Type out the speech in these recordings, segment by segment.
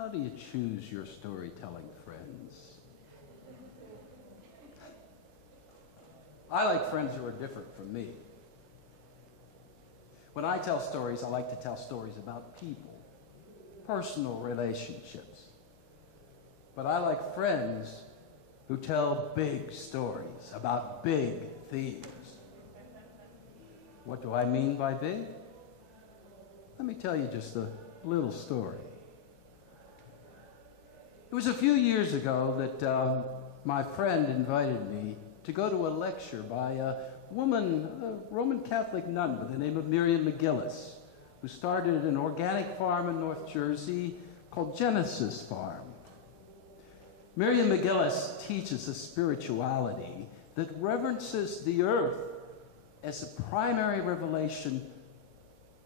How do you choose your storytelling friends? I like friends who are different from me. When I tell stories, I like to tell stories about people, personal relationships. But I like friends who tell big stories about big themes. What do I mean by big? Let me tell you just a little story. It was a few years ago that my friend invited me to go to a lecture by a woman, a Roman Catholic nun by the name of Miriam McGillis, who started an organic farm in North Jersey called Genesis Farm. Miriam McGillis teaches a spirituality that reverences the earth as a primary revelation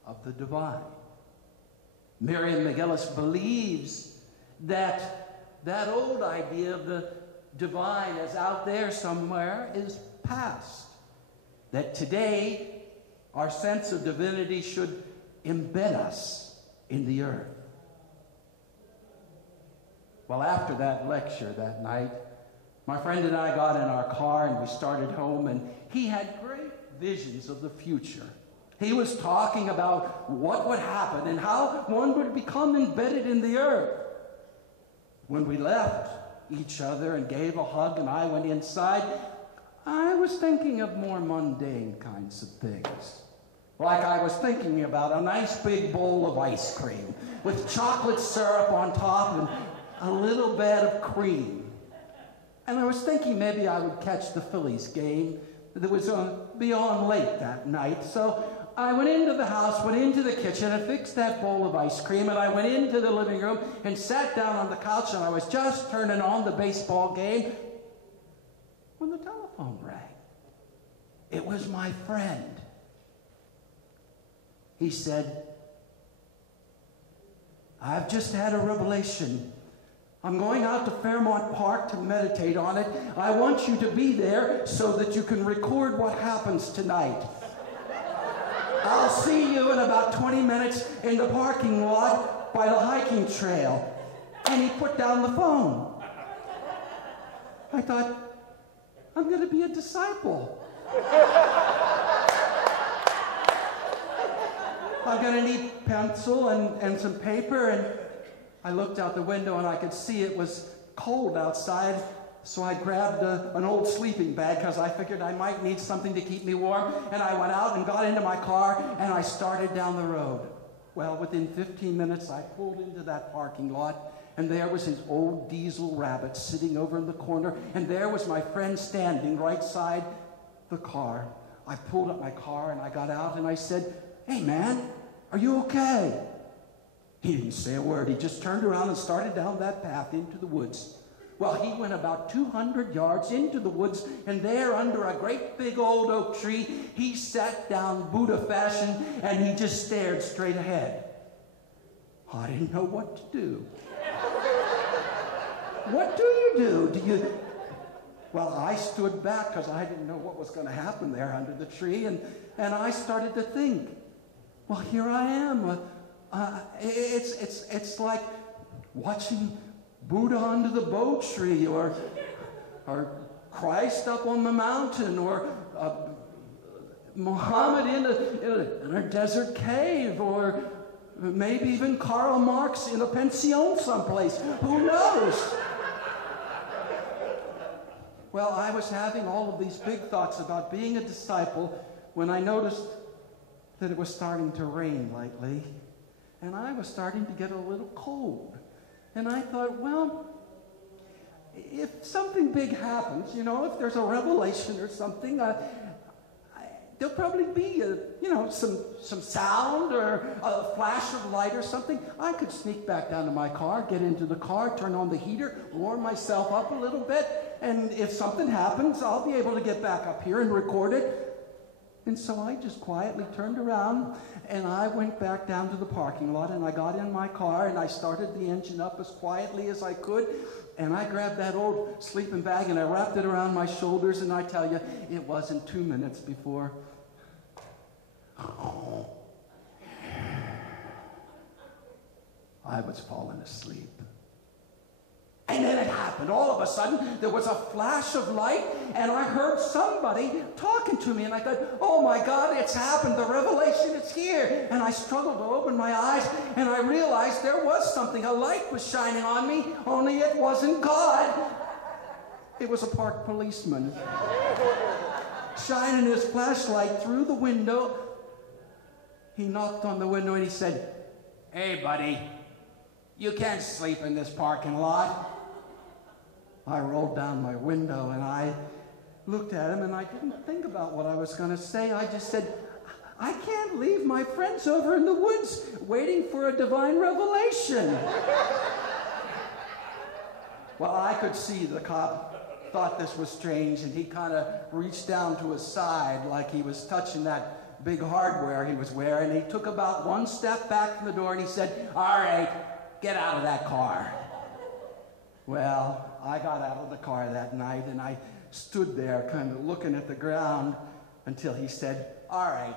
of the divine. Miriam McGillis believes that that old idea of the divine as out there somewhere is past. That today, our sense of divinity should embed us in the earth. Well, after that lecture that night, my friend and I got in our car and we started home, and he had great visions of the future. He was talking about what would happen and how one would become embedded in the earth. When we left each other and gave a hug and I went inside, I was thinking of more mundane kinds of things. Like I was thinking about a nice big bowl of ice cream with chocolate syrup on top and a little bit of cream. And I was thinking maybe I would catch the Phillies game that was be on late that night. So I went into the house, went into the kitchen, and fixed that bowl of ice cream, and I went into the living room and sat down on the couch, and I was just turning on the baseball game when the telephone rang. It was my friend. He said, "I've just had a revelation. I'm going out to Fairmount Park to meditate on it. I want you to be there so that you can record what happens tonight. I'll see you in about 20 minutes in the parking lot by the hiking trail." And he put down the phone. I thought, I'm going to be a disciple. I'm going to need pencil and some paper, and I looked out the window and I could see it was cold outside, so I grabbed an old sleeping bag because I figured I might need something to keep me warm, and I went out and got into my car and I started down the road. Well, within 15 minutes I pulled into that parking lot, and there was his old diesel Rabbit sitting over in the corner, and there was my friend standing right side the car. I pulled up my car and I got out and I said, "Hey man, are you okay?" He didn't say a word. He just turned around and started down that path into the woods. Well, he went about 200 yards into the woods, and there under a great big old oak tree, he sat down Buddha fashion, and he just stared straight ahead. I didn't know what to do. What do you? Well, I stood back because I didn't know what was going to happen there under the tree, and I started to think, well, here I am. It's like watching Buddha under the bow tree, or Christ up on the mountain, or Muhammad in a desert cave, or maybe even Karl Marx in a pension someplace. Who knows? Well, I was having all of these big thoughts about being a disciple when I noticed that it was starting to rain lightly, and I was starting to get a little cold. And I thought, well, if something big happens, if there's a revelation or something, there'll probably be some sound or a flash of light or something. I could sneak back down to my car, get into the car, turn on the heater, warm myself up a little bit, and if something happens, I'll be able to get back up here and record it. And so I just quietly turned around, and I went back down to the parking lot, and I got in my car, and I started the engine up as quietly as I could, and I grabbed that old sleeping bag, and I wrapped it around my shoulders, and I tell you, it wasn't 2 minutes before... I was falling asleep. And then it happened. All of a sudden, there was a flash of light, and I heard somebody talking to me. And I thought, oh my God, it's happened. The revelation is here. And I struggled to open my eyes, and I realized there was something. A light was shining on me, only it wasn't God. It was a park policeman shining his flashlight through the window. He knocked on the window, and he said, "Hey, buddy, you can't sleep in this parking lot." I rolled down my window and I looked at him, and I didn't think about what I was going to say. I just said, "I can't leave my friends over in the woods waiting for a divine revelation." Well, I could see the cop thought this was strange, and he kind of reached down to his side like he was touching that big hardware he was wearing. He took about one step back from the door, and he said, "All right, get out of that car." Well, I got out of the car that night, and I stood there kind of looking at the ground until he said, "All right,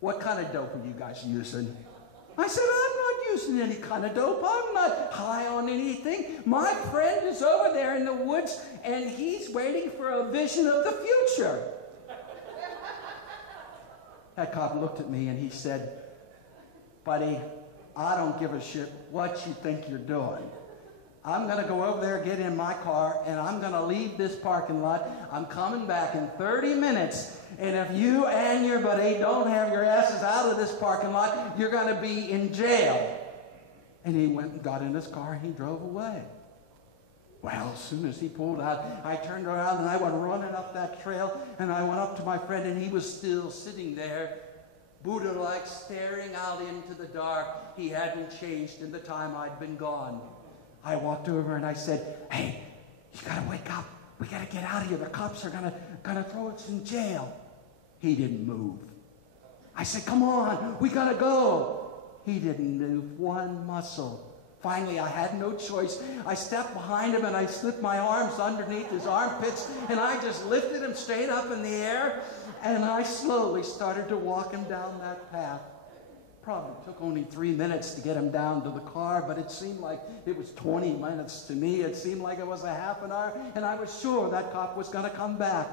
what kind of dope are you guys using?" I said, "I'm not using any kind of dope. I'm not high on anything. My friend is over there in the woods, and he's waiting for a vision of the future." That cop looked at me and he said, "Buddy, I don't give a shit what you think you're doing. I'm going to go over there, get in my car, and I'm going to leave this parking lot. I'm coming back in 30 minutes. And if you and your buddy don't have your asses out of this parking lot, you're going to be in jail." And he went and got in his car and he drove away. Well, as soon as he pulled out, I turned around and I went running up that trail, and I went up to my friend, and he was still sitting there, Buddha-like, staring out into the dark. He hadn't changed in the time I'd been gone. I walked over and I said, "Hey, you gotta wake up. We gotta get out of here. The cops are gonna throw us in jail." He didn't move. I said, "Come on, we gotta go." He didn't move one muscle. Finally, I had no choice. I stepped behind him and I slipped my arms underneath his armpits, and I just lifted him straight up in the air, and I slowly started to walk him down that path. Probably took only 3 minutes to get him down to the car, but it seemed like it was 20 minutes to me. It seemed like it was a half an hour, and I was sure that cop was going to come back.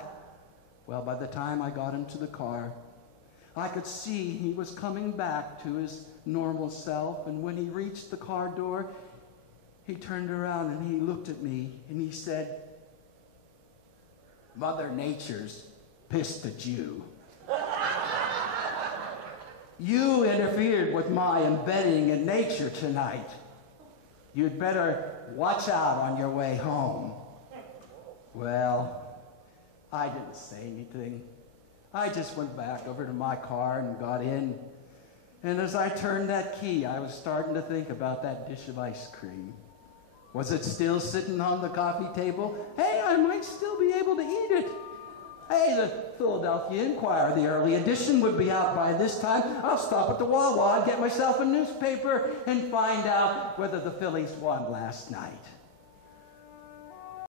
Well, by the time I got him to the car, I could see he was coming back to his normal self, and when he reached the car door, he turned around and he looked at me, and he said, "Mother Nature's pissed at you. You interfered with my embedding in nature tonight. You'd better watch out on your way home." Well, I didn't say anything. I just went back over to my car and got in. And as I turned that key, I was starting to think about that dish of ice cream. Was it still sitting on the coffee table? Hey, I might still be able to eat it. Hey, the Philadelphia Inquirer, the early edition, would be out by this time. I'll stop at the Wawa and get myself a newspaper and find out whether the Phillies won last night.